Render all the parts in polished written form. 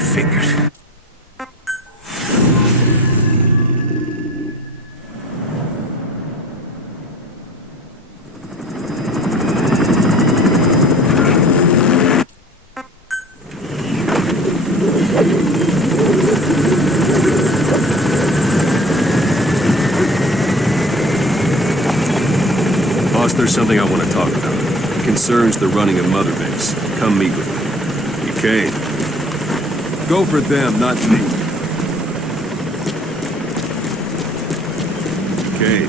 fingers. Boss, there's something I want to talk about. It concerns the running of Mother Base. Come meet with me. Okay. Go for them, not me. Okay.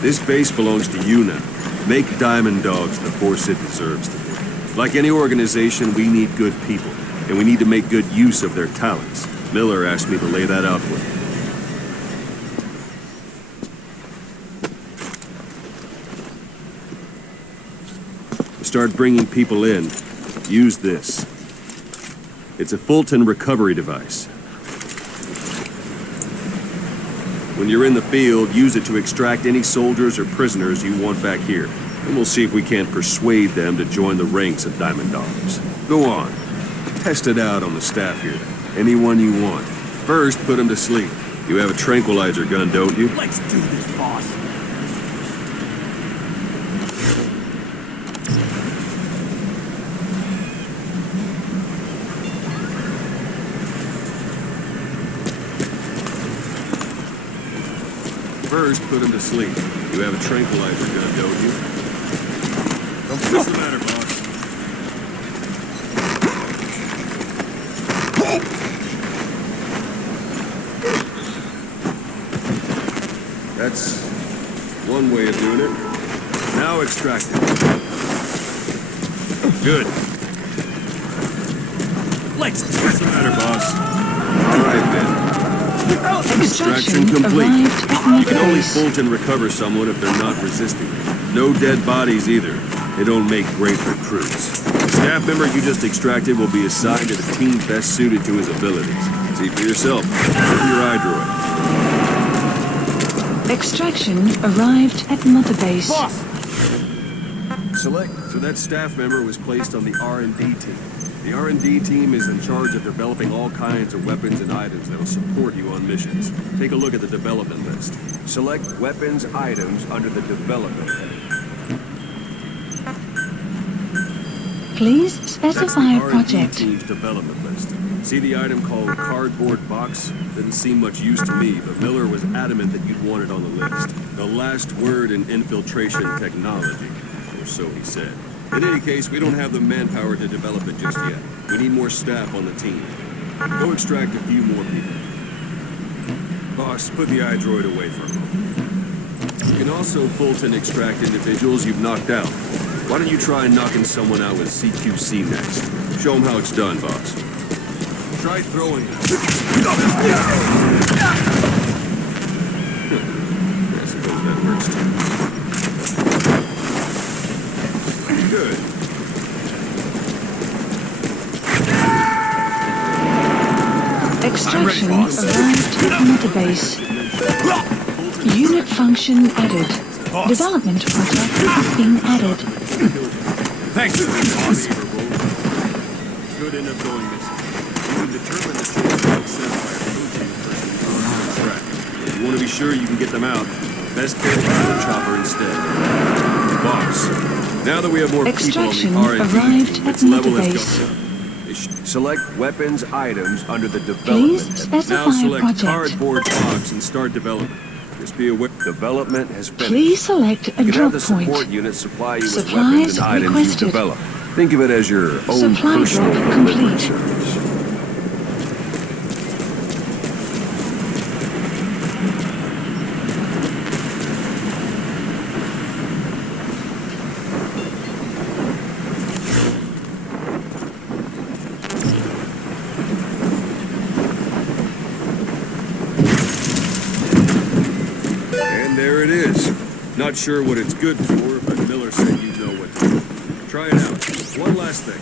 This base belongs to you now. Make Diamond Dogs the force it deserves to be. Like any organization, we need good people, and we need to make good use of their talents. Miller asked me to lay that out for you. Start bringing people in, use this. It's a Fulton recovery device. When you're in the field, use it to extract any soldiers or prisoners you want back here. And we'll see if we can't persuade them to join the ranks of Diamond Dogs. Go on. Test it out on the staff here. Anyone you want. First, put them to sleep. You have a tranquilizer gun, don't you? Let's do this, boss. First, put him to sleep. You have a tranquilizer gun, don't you? What's the matter, boss? That's one way of doing it. Now extract it. Good. What's the matter, boss? All right, then. Extraction complete. You can only Fulton recover someone if they're not resisting. No dead bodies either. They don't make great recruits. The staff member you just extracted will be assigned to the team best suited to his abilities. See for yourself. With your eye droid. Extraction arrived at Mother Base. Boss! Select. So that staff member was placed on the R&D team. The R&D team is in charge of developing all kinds of weapons and items that will support you on missions. Take a look at the development list. Select weapons items under the development heading. Please specify That's the R&D project. team's development list. See the item called cardboard box? Didn't seem much use to me, but Miller was adamant that you'd want it on the list. The last word in infiltration technology, or so he said. In any case, we don't have the manpower to develop it just yet. We need more staff on the team. Go extract a few more people. Boss, put the iDroid away for a moment. You can also Fulton extract individuals you've knocked out. Why don't you try knocking someone out with CQC next? Show them how it's done, boss. Try throwing them. I suppose that works too. Good. Extraction arrived at Mother Base. Unit function added. Development project being added. Thanks, boss. Good end up going missing. You can determine the choice set by approaching the person on the track. If you want to be sure you can get them out, best carry the chopper instead. Boss. Now that we have more Extraction people on the R&D arrived team, at its level Mother has gone up. Select weapons items under the development. Please specify now select project. cardboard box and start development. Just be aware, development has finished. Please select a You can drop have the support point. unit supply you with Supplies weapons and items requested. you develop. Think of it as your own Supply personal drop delivery complete. service. And there it is. Not sure what it's good for, but Miller said you know what to do. Try it out. One last thing.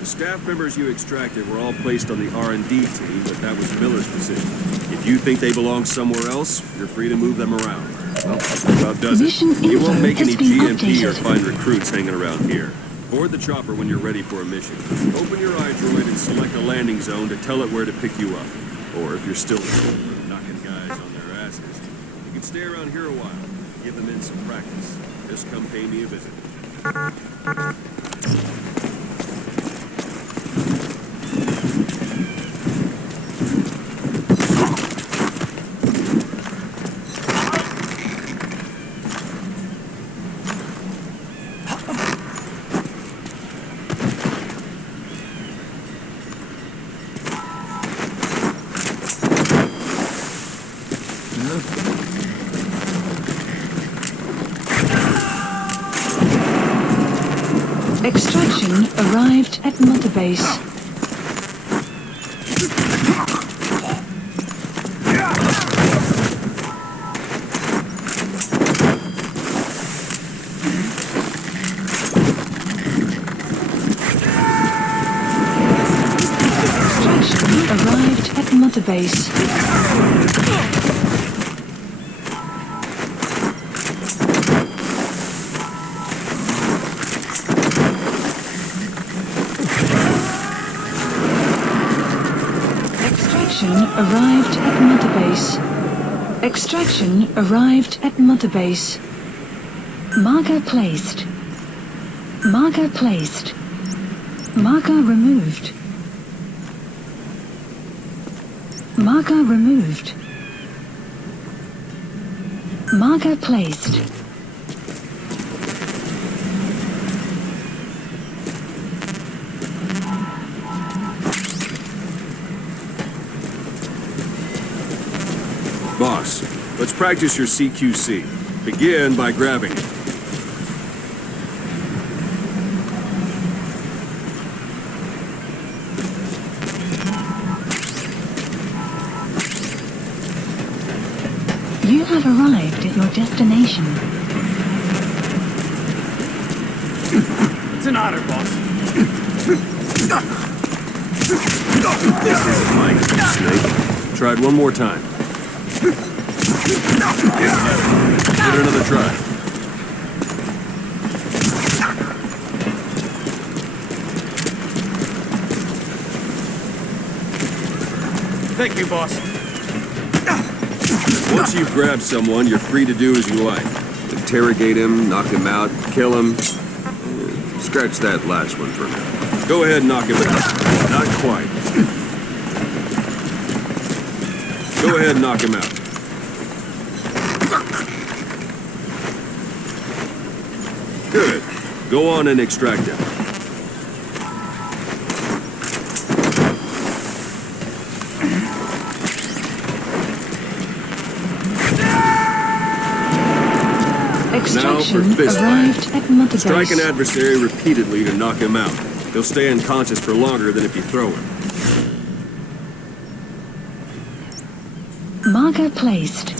The staff members you extracted were all placed on the R&D team, but that was Miller's decision. If you think they belong somewhere else, you're free to move them around. Well, that about does it. Mission You info won't make has any been GMP or updated. find recruits hanging around here. Board the chopper when you're ready for a mission. Open your iDroid and select a landing zone to tell it where to pick you up. Or if you're still knocking guys on their asses, you can stay around here a while, give them in some practice. Just come pay me a visit. Extraction arrived at Mother Base. Extraction arrived at Mother Base. Arrived at Mother Base. Extraction arrived at Mother Base. Marker placed. Marker placed. Marker removed. Marker removed. Marker placed. Boss, let's practice your CQC. Begin by grabbing it. You have arrived at your destination. It's an honor, boss. This isn't Mike, Snake. Try it one more time. Give it another try. Thank you, boss. Once you've grabbed someone, you're free to do as you like. Interrogate him, knock him out, kill him. Scratch that last one for now. Go ahead and knock him out. Not quite. Go ahead and knock him out. Good. Go on and extract him. Extraction Now for fist arrived fight. at Mother Strike an Base. adversary repeatedly to knock him out. He'll stay unconscious for longer than if you throw him. Marker placed.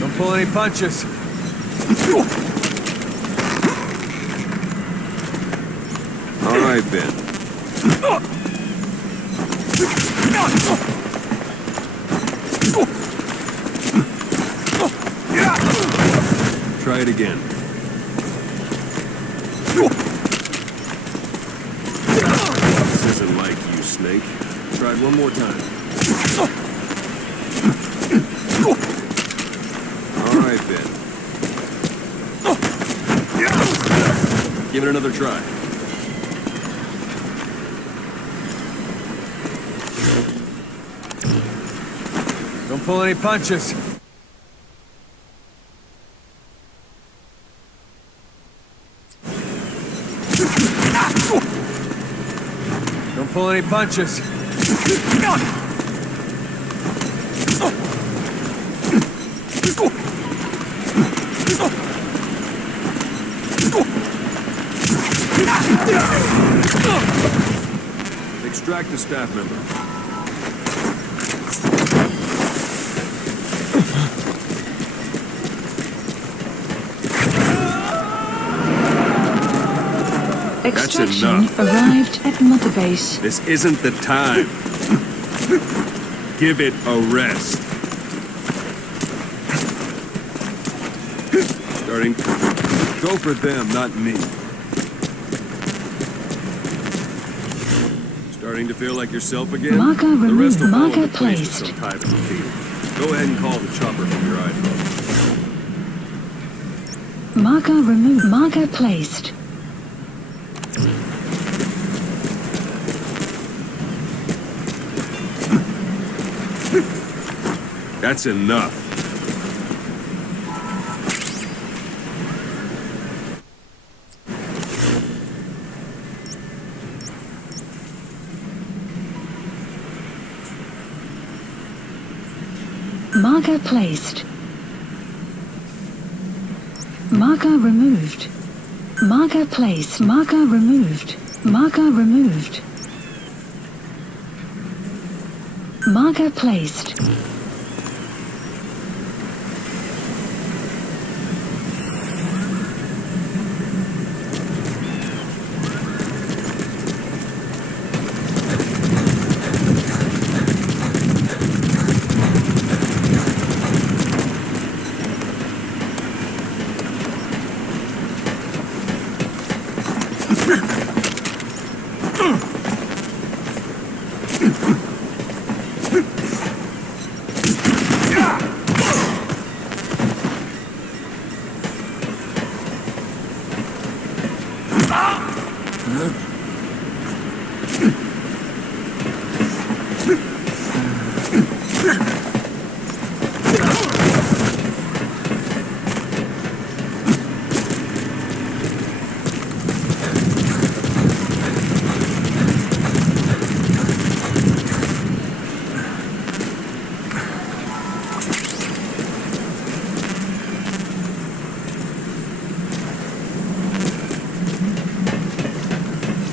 Don't pull any punches. All right, Ben. Try it again. This isn't like you, Snake. Try it one more time. All right, Ben. Give it another try. Don't pull any punches. Don't pull any punches. Extract the staff member. Extraction enough. arrived at Mother Base. This isn't the time. Give it a rest. Starting. Go for them, not me. Starting to feel like yourself again? Marker The rest removed. will fall Marker into place with placed. some time in the field. Go ahead and call the chopper from your iPhone. Marker removed. Marker placed. That's enough. Marker placed. Marker removed. Marker placed. Marker removed. Marker removed. Marker placed.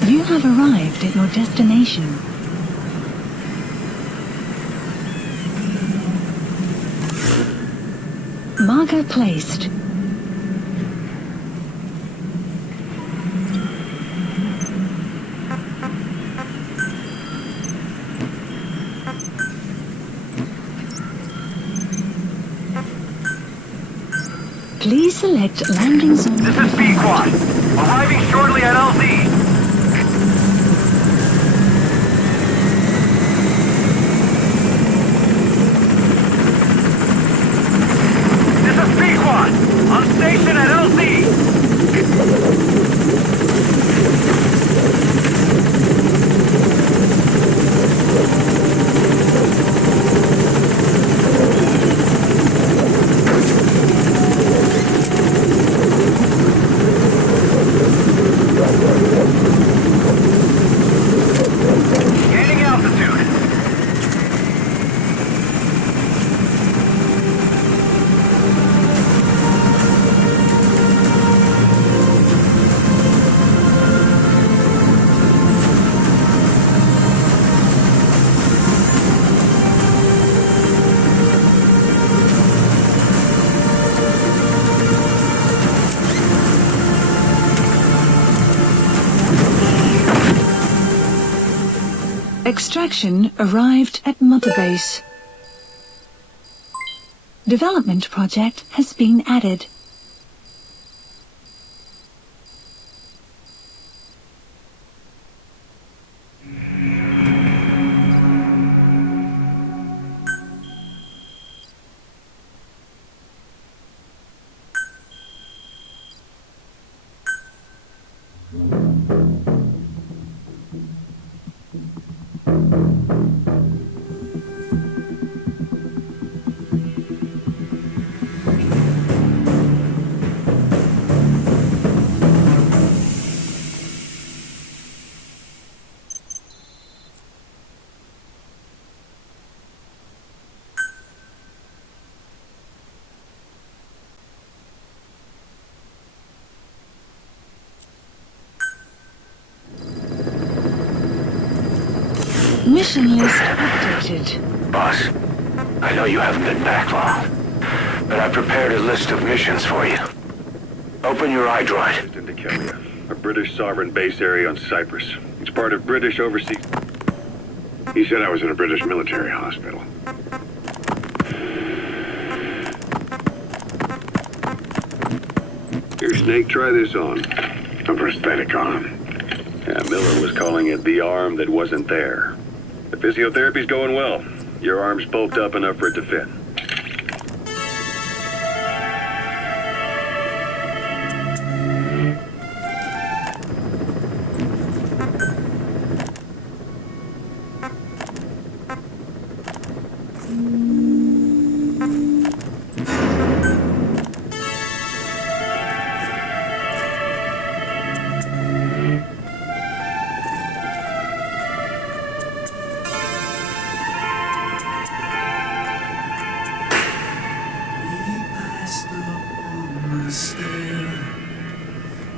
You have arrived at your destination. Marker placed. Please select landing zone. This is B-Quad. Arriving shortly at LZ. This is B-Quad. On station at LZ. Gaining altitude. Extraction arrived at Mother Base. Development project has been added. Mission list updated. Boss, I know you haven't been back long, but I prepared a list of missions for you. Open your iDroid. Into Kelia, a British sovereign base area on Cyprus. It's part of British overseas. He said I was in a British military hospital. Here's Snake, try this on. A prosthetic arm. Yeah, Miller was calling it the arm that wasn't there. The physiotherapy's going well. Your arm's bulked up enough for it to fit.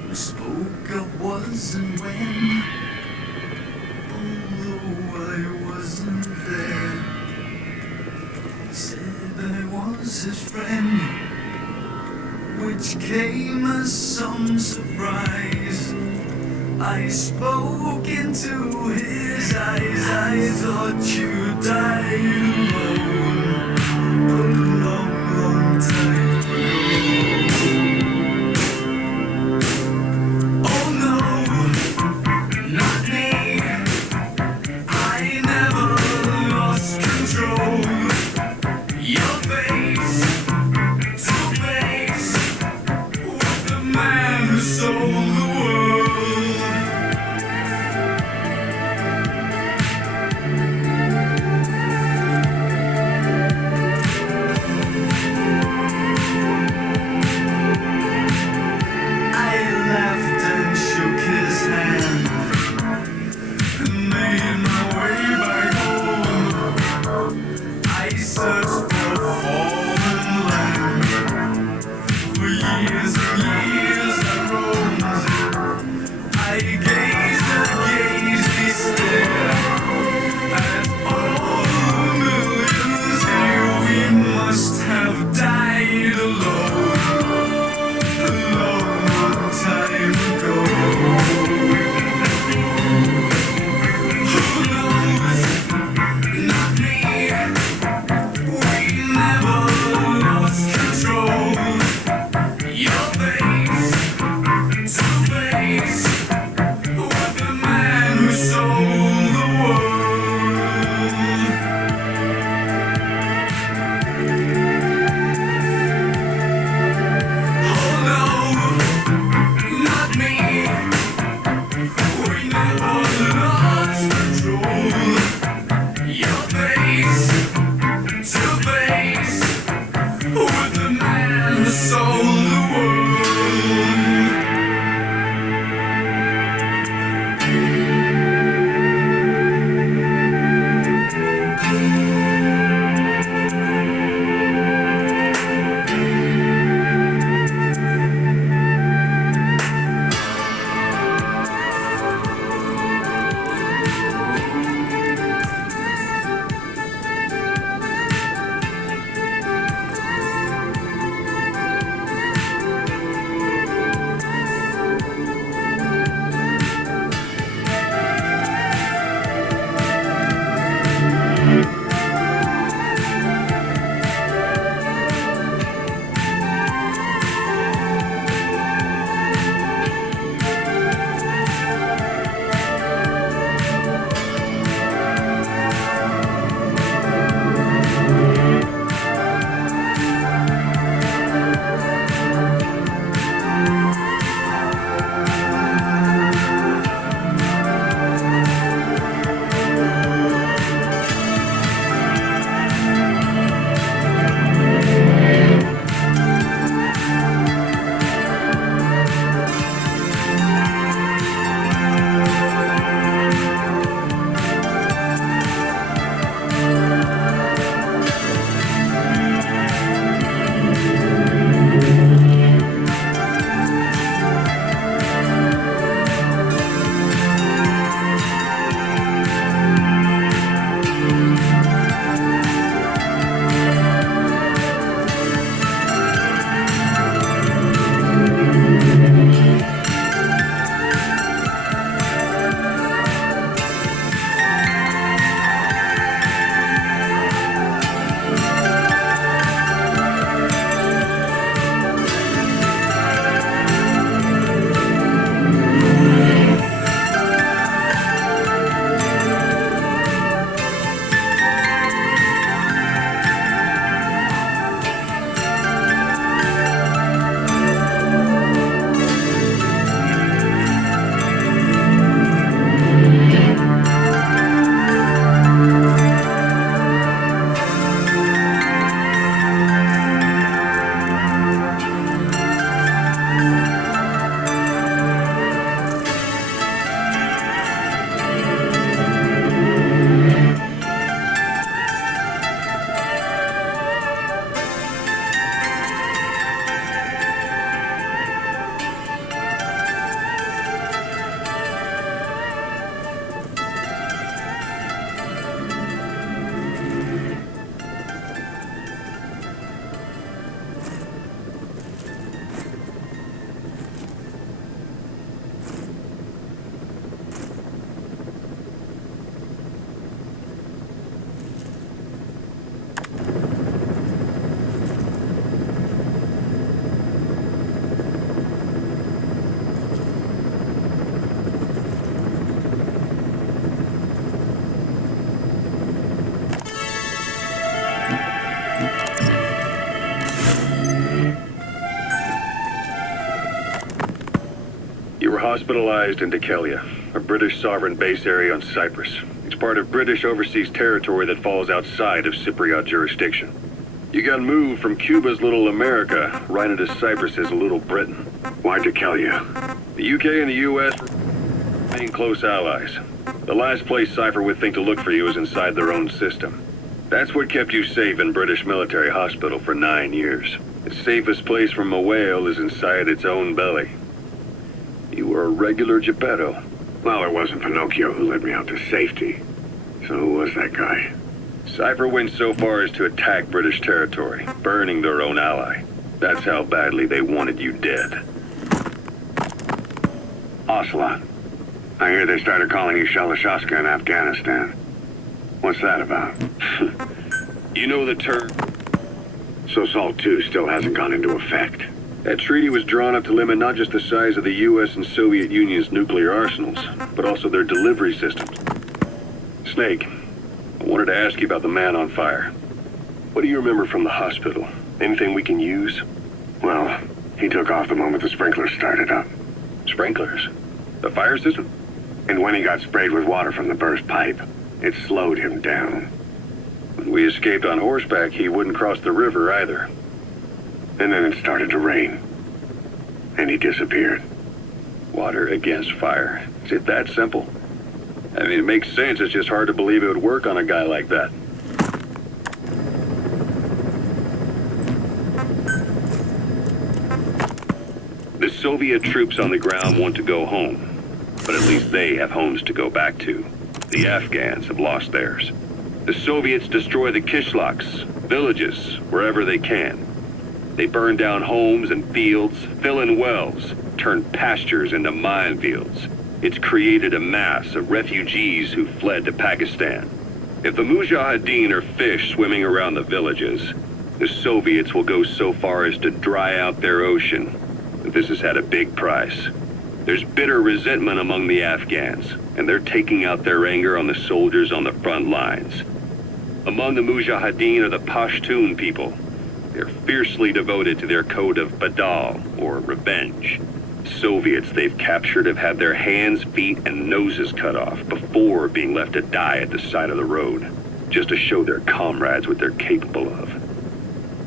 We spoke of was and when, although I wasn't there. He said I was his friend, which came as some surprise. I spoke into his eyes. I thought you died alone a long, long time ago. Oh no, not me. I never lost control. Your face to face with the man who sold the world. Years and years I roamed You were hospitalized in Dekelia, a British sovereign base area on Cyprus. It's part of British overseas territory that falls outside of Cypriot jurisdiction. You got moved from Cuba's Little America right into Cyprus's Little Britain. Why Dekelia? The UK and the US remain close allies. The last place Cypher would think to look for you is inside their own system. That's what kept you safe in British military hospital for 9 years. The safest place from a whale is inside its own belly. You were a regular Geppetto. Well, it wasn't Pinocchio who led me out to safety. So who was that guy? Cypher went so far as to attack British territory, burning their own ally. That's how badly they wanted you dead. Ocelot. I hear they started calling you Shalashaska in Afghanistan. What's that about? You know the term. So SALT II still hasn't gone into effect. That treaty was drawn up to limit not just the size of the US and Soviet Union's nuclear arsenals, but also their delivery systems. Snake, I wanted to ask you about the man on fire. What do you remember from the hospital? Anything we can use? Well, he took off the moment the sprinklers started up. Sprinklers? The fire system? And when he got sprayed with water from the burst pipe, it slowed him down. When we escaped on horseback, he wouldn't cross the river either. And then it started to rain. And he disappeared. Water against fire. Is it that simple? I mean, it makes sense. It's just hard to believe it would work on a guy like that. The Soviet troops on the ground want to go home, but at least they have homes to go back to. The Afghans have lost theirs. The Soviets destroy the kishlaks, villages, wherever they can. They burn down homes and fields, fill in wells, turn pastures into minefields. It's created a mass of refugees who fled to Pakistan. If the Mujahideen are fish swimming around the villages, the Soviets will go so far as to dry out their ocean. But this has had a big price. There's bitter resentment among the Afghans, and they're taking out their anger on the soldiers on the front lines. Among the Mujahideen are the Pashtun people. They're fiercely devoted to their code of Badal, or revenge. Soviets they've captured have had their hands, feet, and noses cut off before being left to die at the side of the road, just to show their comrades what they're capable of.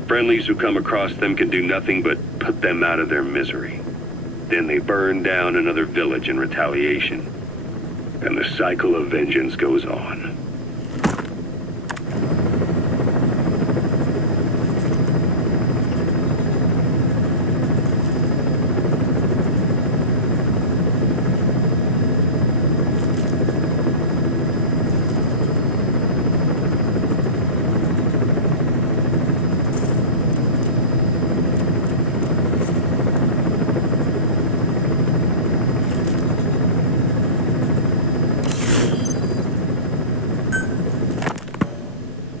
Friendlies who come across them can do nothing but put them out of their misery. Then they burn down another village in retaliation. And the cycle of vengeance goes on.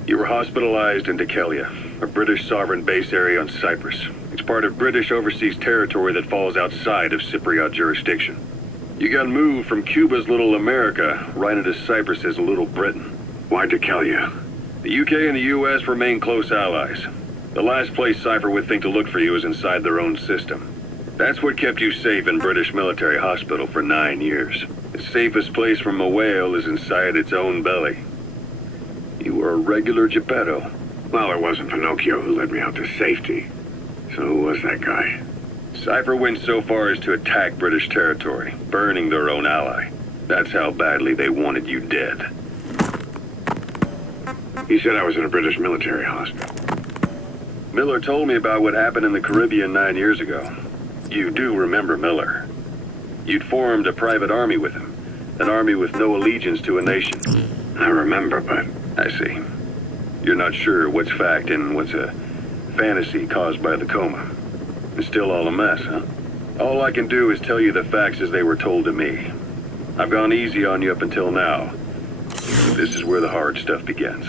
You were hospitalized in Dekelia, a British sovereign base area on Cyprus. It's part of British overseas territory that falls outside of Cypriot jurisdiction. You got moved from Cuba's Little America right into Cyprus's Little Britain. Why Dekelia? The UK and the US remain close allies. The last place Cypher would think to look for you is inside their own system. That's what kept you safe in British military hospital for 9 years. The safest place from a whale is inside its own belly. You were a regular Geppetto. Well, it wasn't Pinocchio who led me out to safety. So who was that guy? Cypher went so far as to attack British territory, burning their own ally. That's how badly they wanted you dead. He said I was in a British military hospital. Miller told me about what happened in the Caribbean 9 years ago. You do remember Miller. You'd formed a private army with him. An army with no allegiance to a nation. I remember, but... I see. You're not sure what's fact and what's a fantasy caused by the coma. It's still all a mess, huh? All I can do is tell you the facts as they were told to me. I've gone easy on you up until now. But this is where the hard stuff begins.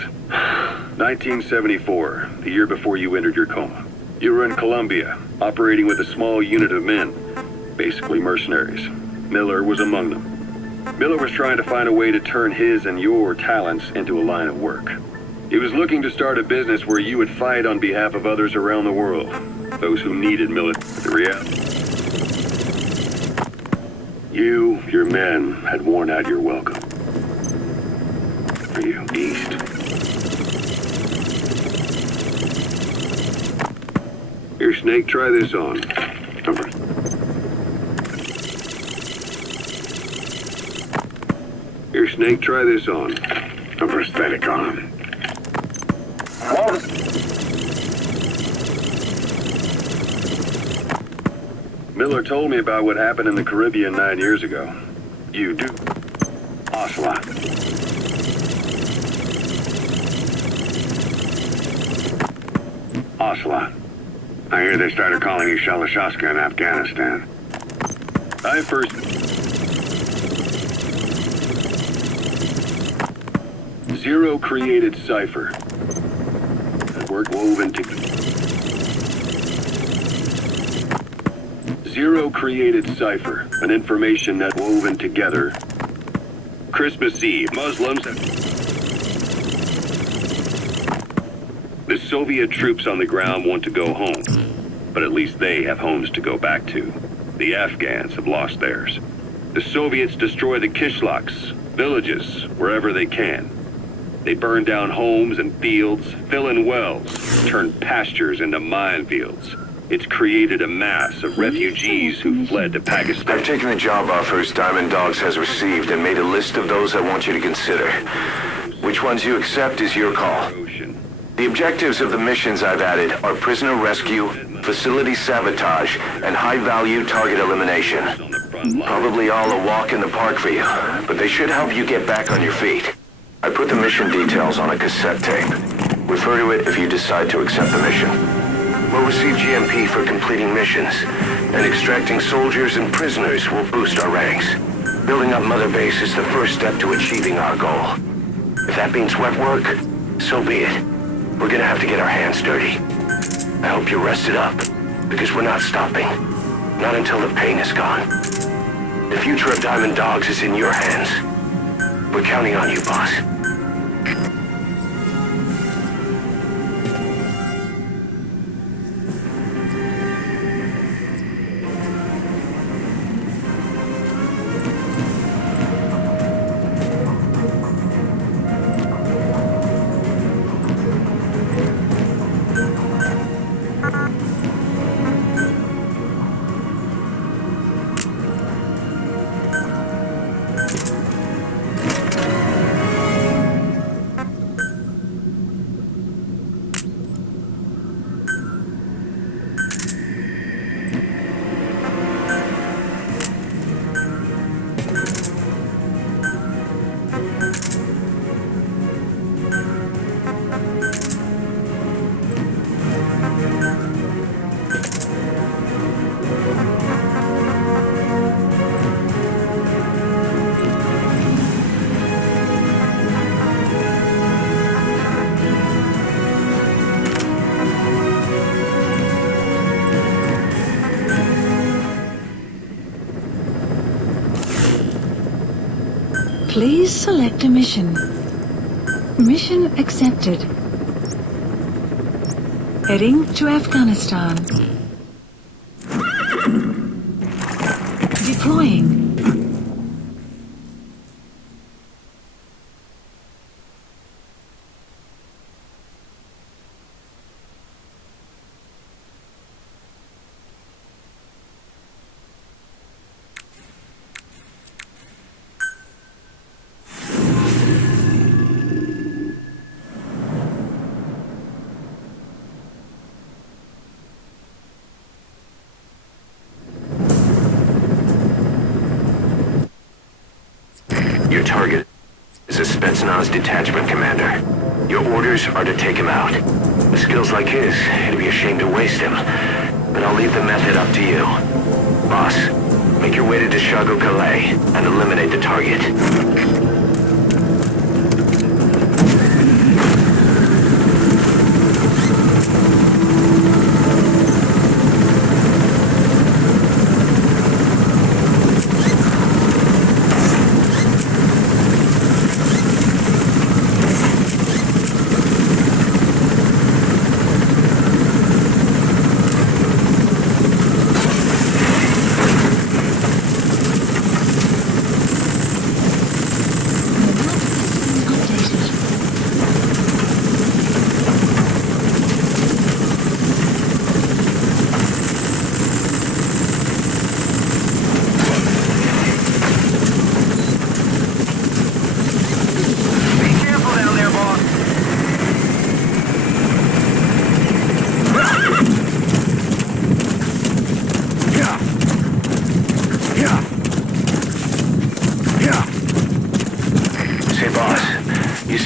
1974, the year before you entered your coma. You were in Colombia, operating with a small unit of men, basically mercenaries. Miller was among them. Miller was trying to find a way to turn his and your talents into a line of work. He was looking to start a business where you would fight on behalf of others around the world, those who needed military. The reality. You, your men, had worn out your welcome. Are you east? Here, Snake, try this on. Number. Here, Snake, try this on. A prosthetic arm. Miller told me about what happened in the Caribbean 9 years ago. You do. Ocelot. Ocelot. I hear they started calling you Shalashaska in Afghanistan. I first... Zero created cipher. That work woven together. Zero created cipher, an information net woven together. Christmas Eve, Muslims... The Soviet troops on the ground want to go home, but at least they have homes to go back to. The Afghans have lost theirs. The Soviets destroy the kishlaks, villages, wherever they can. They burn down homes and fields, fill in wells, turn pastures into minefields. It's created a mass of refugees who fled to Pakistan. I've taken the job offers Diamond Dogs has received and made a list of those I want you to consider. Which ones you accept is your call. The objectives of the missions I've added are prisoner rescue, facility sabotage, and high-value target elimination. Probably all a walk in the park for you, but they should help you get back on your feet. I put the mission details on a cassette tape. Refer to it if you decide to accept the mission. We'll receive GMP for completing missions, and extracting soldiers and prisoners will boost our ranks. Building up Mother Base is the first step to achieving our goal. If that means wet work, so be it. We're gonna have to get our hands dirty. I hope you're rested up, because we're not stopping. Not until the pain is gone. The future of Diamond Dogs is in your hands. We're counting on you, boss. Please select a mission. Mission accepted. Heading to Afghanistan. Deploying. Your target is a Spetsnaz detachment commander. Your orders are to take him out. With skills like his, it'd be a shame to waste him. But I'll leave the method up to you. Boss, make your way to Dishago Calais and eliminate the target.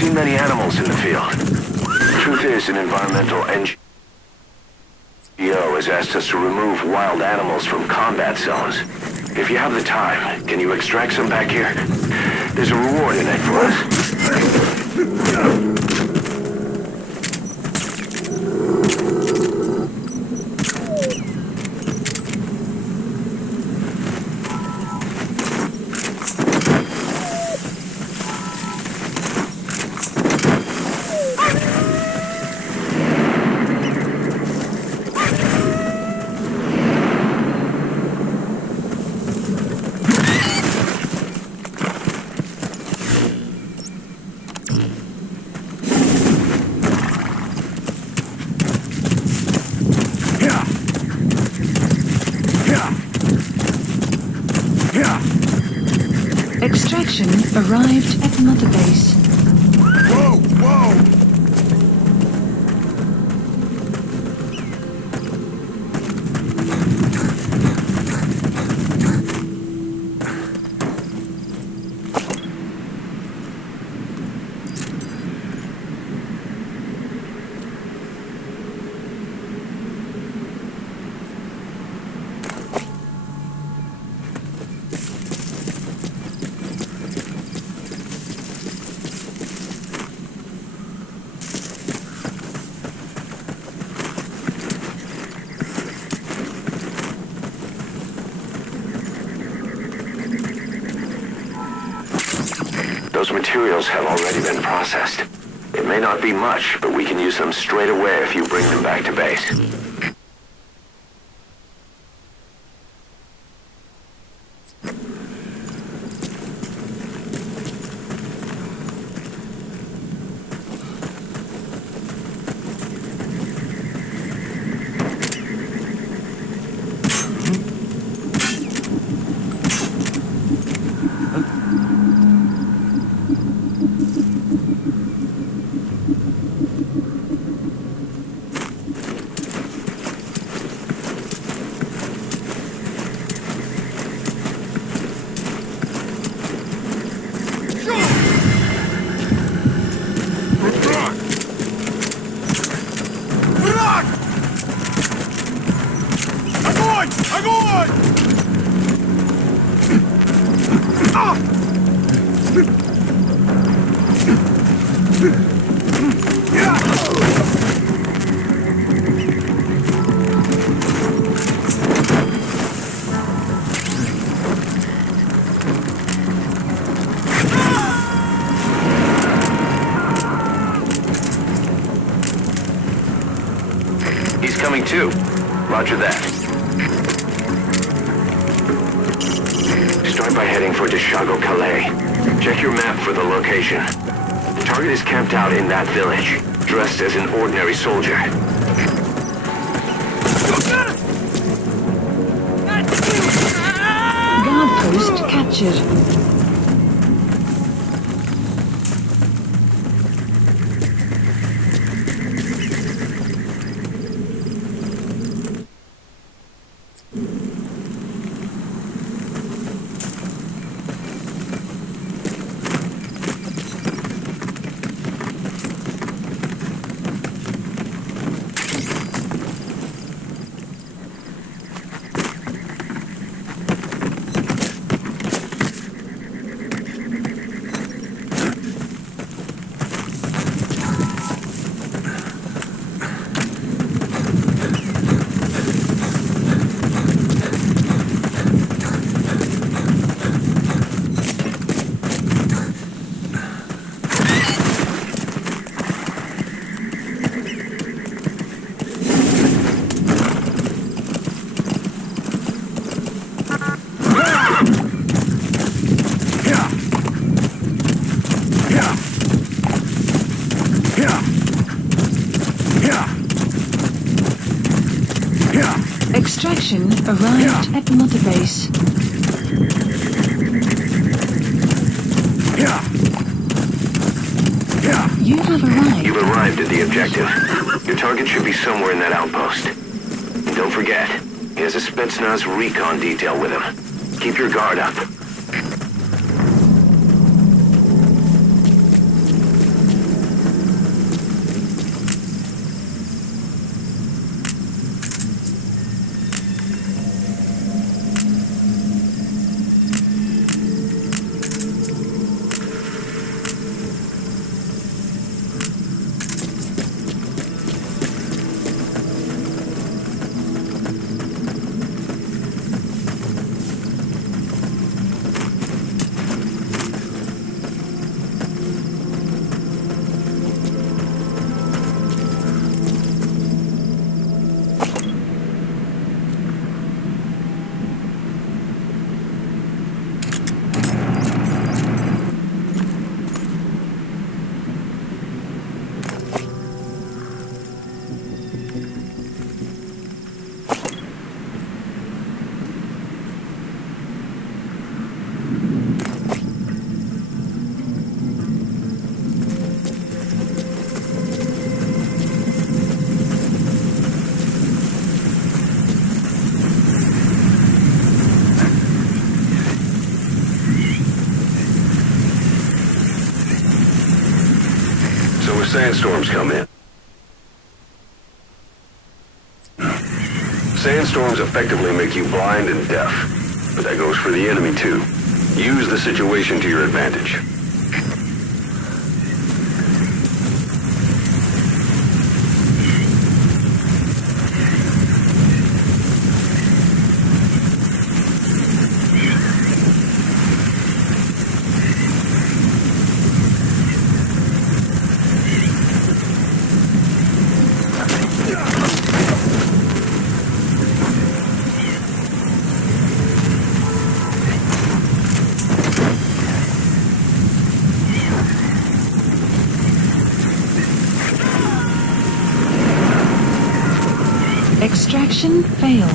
seen many animals in the field. Truth is, an environmental NGO has asked us to remove wild animals from combat zones. If you have the time, can you extract some back here? There's a reward in it for us. Extraction arrived at another base. Whoa, whoa! Those materials have already been processed. It may not be much, but we can use them straight away if you bring them back to base. He's coming too. Roger that. Start by heading for Deshago Calais. Check your map for the location. The target is camped out in that village, dressed as an ordinary soldier. Guard post captured. Extraction arrived at Mother Base. You have arrived. You've arrived at the objective. Your target should be somewhere in that outpost. And don't forget, he has a Spetsnaz recon detail with him. Keep your guard up. sandstorms come in. Sandstorms effectively make you blind and deaf, but that goes for the enemy too. Use the situation to your advantage. Extraction failed.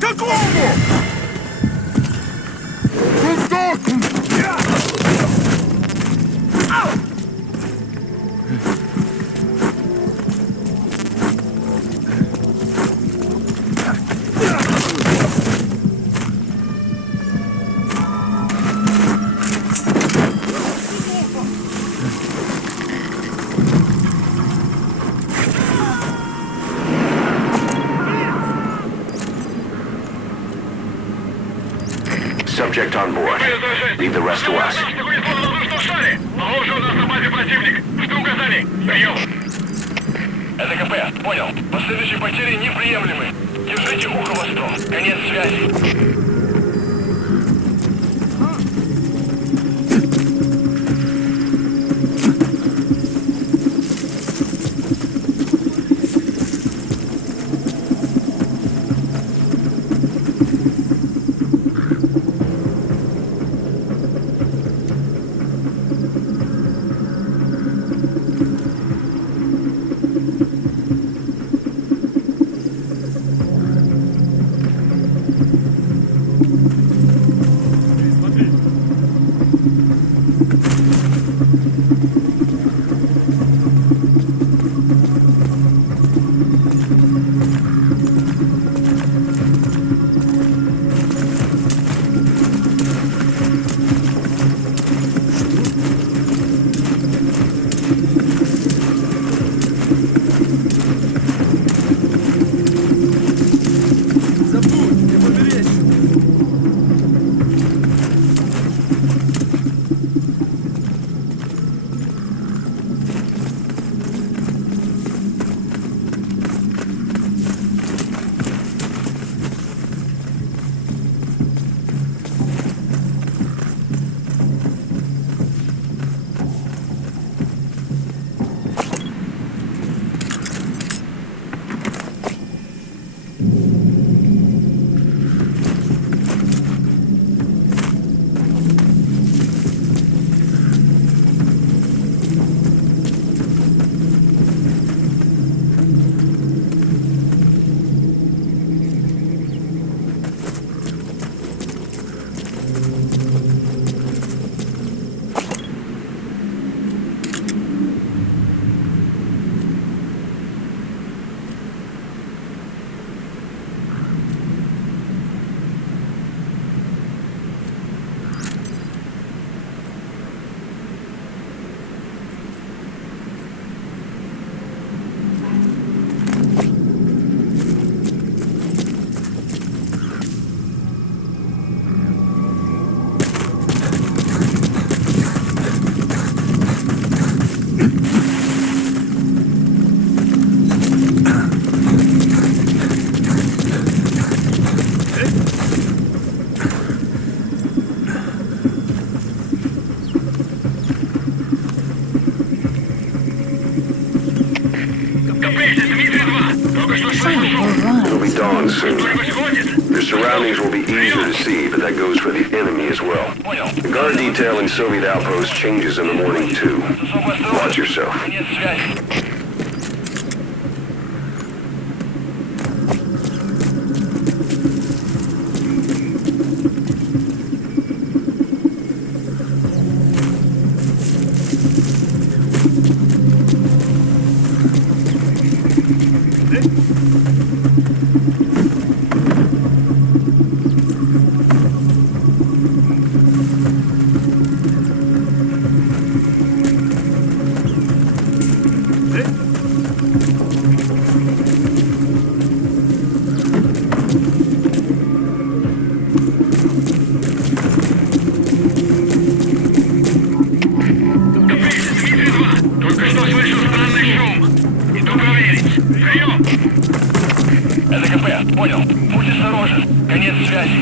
Какому? Куда? Subject on board. Leave the rest to us. Это КП, понял. Последующие потери неприемлемы. Держите ухо востро. Конец связи. It'll be dawn soon. Your surroundings will be easier to see, but that goes for the enemy as well. The guard detail in Soviet outpost changes in the morning, too. Watch yourself. Конец связи. Только что слышу странный шум. Иду проверить. Прием! Это КП, понял. Будь осторожен. Конец связи.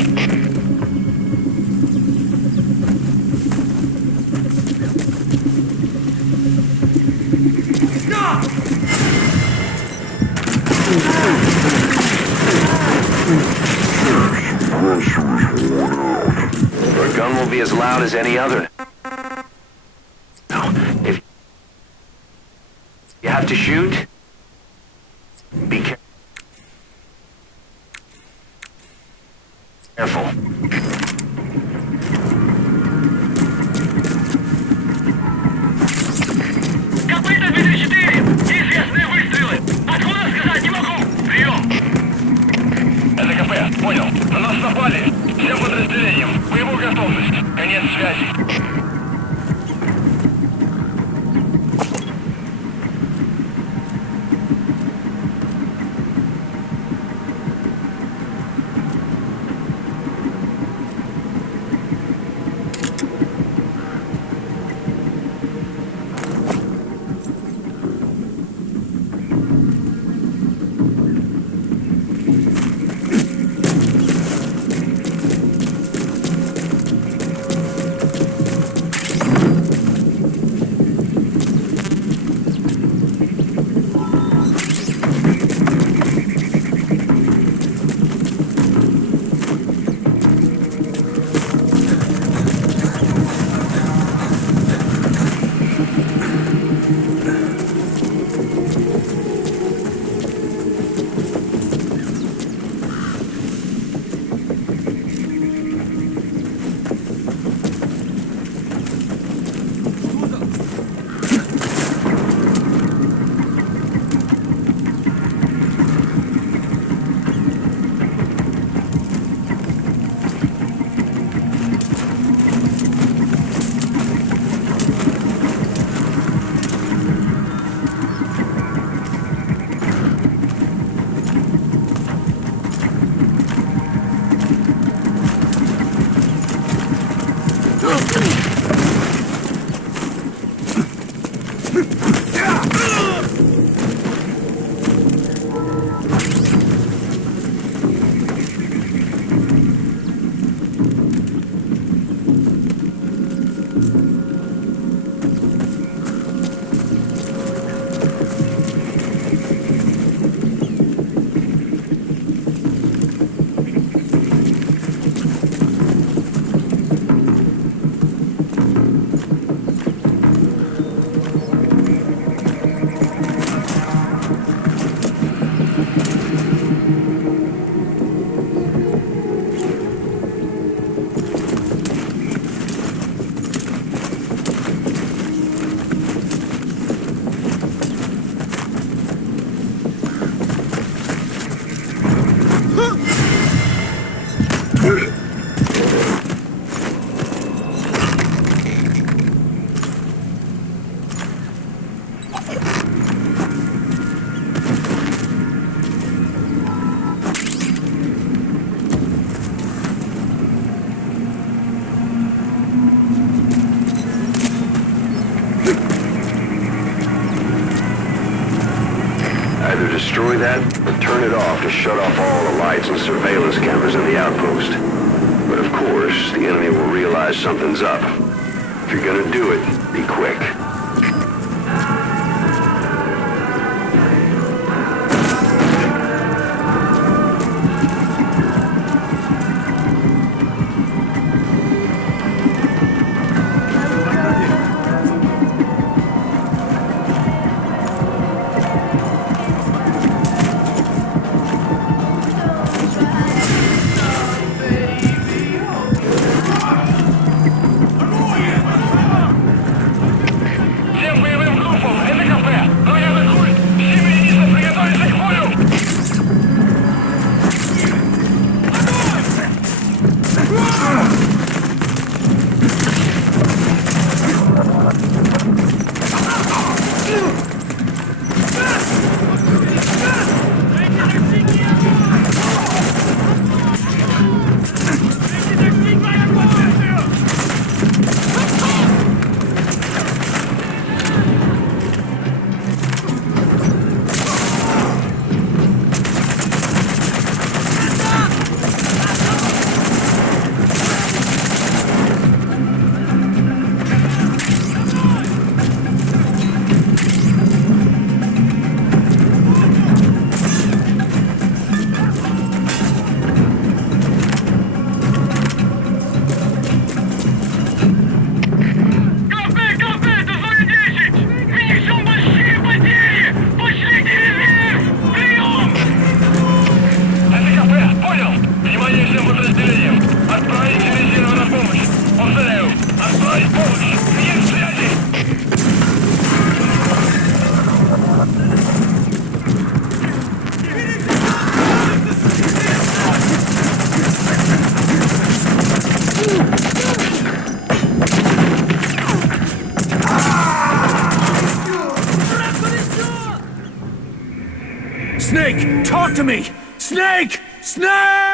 Your gun will be as loud as any other. If you have to shoot, be careful. Копыта 54! Неизвестные выстрелы! Откуда сказать не могу! Прием! Это КП, понял. На нас напали. Всем подразделениям. Боевую готовность. Конец связи. Either destroy that or turn it off to shut off all the lights and surveillance cameras in the outpost. But of course, the enemy will realize something's up. If you're gonna do it, be quick. Snake! Talk to me! Snake! Snake!